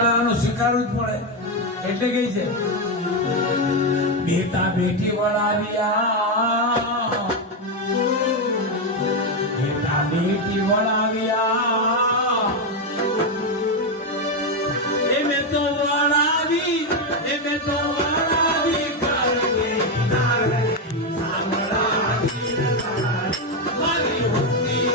સ્વીકારવું જ પડે એટલે કઈ છે બેટા બેટી વળાવ્યા બેટા બેટી વળાવ્યા એ મેં તો વળાવી એ મેં તો વળાવી કરગે નારે સાંભળા મારી હોતી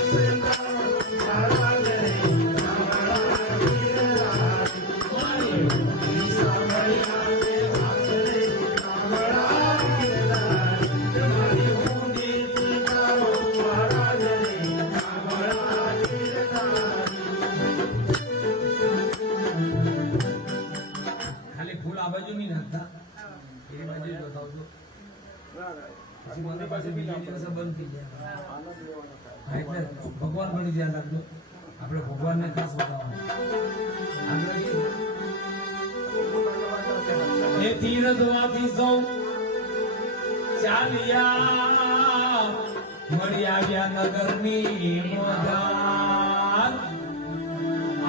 બાજુ નહીં નાખતા એ બાજુ બતાવજો પછી મને પાસે બીજા દિવસે બંધ થઈ જાય એટલે ભગવાન પણ ધ્યાન રાખજો આપણે ભગવાનને ખાસ બતાવવાનું એ તીરથમાંથી સૌ ચાલ્યા મળી આવ્યા નગરની મધાર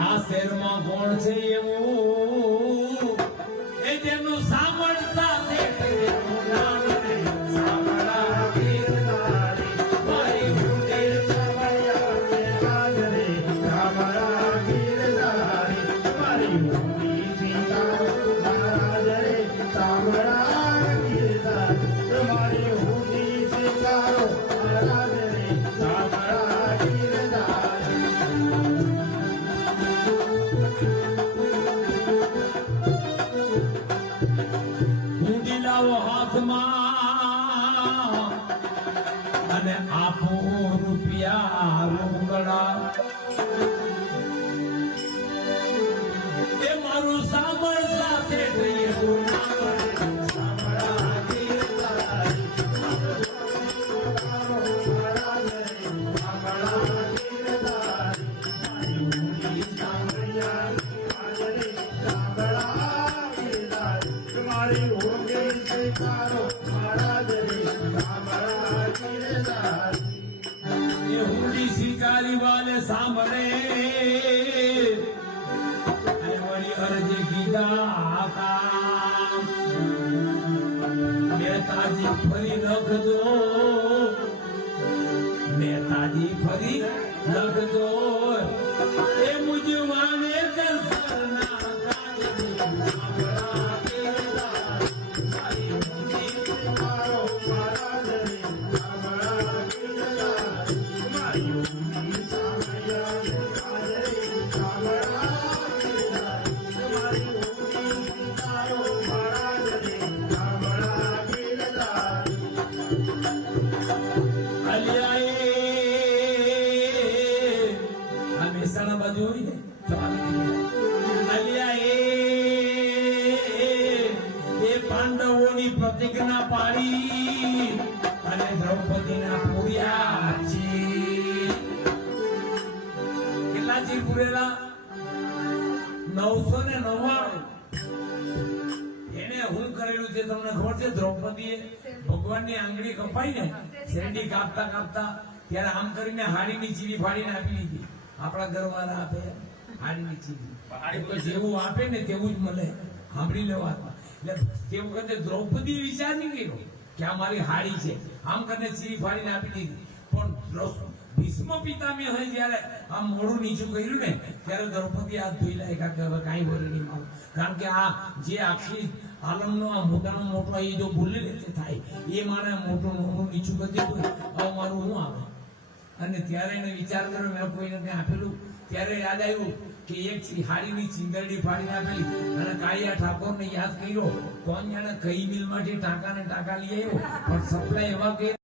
આ શહેરમાં કોણ છે એવું જેનું સાંભળતા હાથમાં અને આપો રૂપિયા રોકડા એ મારું સાંભળ સાથે શિકારી વાલે સાંભળે વળી અરજે કીધા કામ નેતાજી ફરી લખજો નેતાજી ફરી લખજો એ મુજવાને કસરના પાંડવોની પ્રતિજ્ઞા પાડી અને દ્રૌપદીના પૂર્યા છે કેટલા છે પૂરેલા 999 એને હું કરેલું છે તમને ખબર છે દ્રૌપદીએ ભગવાનની આંગળી કપાઈ ને શેરડી કાપતા કાપતા ત્યારે આમ કરીને હાડીની ચીરી ફાડીને આપી દીધી આપણા ઘરવાળા આપે હાડીની ચીરી જેવું આપે ને તેવું જ મળે સાંભળી લેવા એટલે તે વખતે દ્રૌપદી વિચાર નહીં કર્યો કે આ મારી હાડી છે આમ કરીને ચીરી ફાડીને આપી દીધી પણ ભીષ્મ પિતામહે જયારે આમ મોઢું નીચું કર્યું ને ત્યારે દ્રૌપદી હાથ ધોઈ લાગ્યા કે હવે કાંઈ બોલે નહીં મારું કારણ કે આ જે આખી આલમનો આ મોટાનો મોટો એ જો ભૂલે ને તે થાય એ મારે મોટું નીચું કરી દીધું હવે મારું શું આવે અને ત્યારે એને વિચાર કર્યો મેં કોઈને ત્યાં આપેલું ત્યારે યાદ આવ્યું કે એક હાડીની ચીંદરડી ફાડીને આપેલી અને કાળિયા ઠાકોરને યાદ કર્યો કોણ જાણે કઈ મિલમાંથી ટાંકા લઈ આવ્યો પણ સપ્લાય એવા કે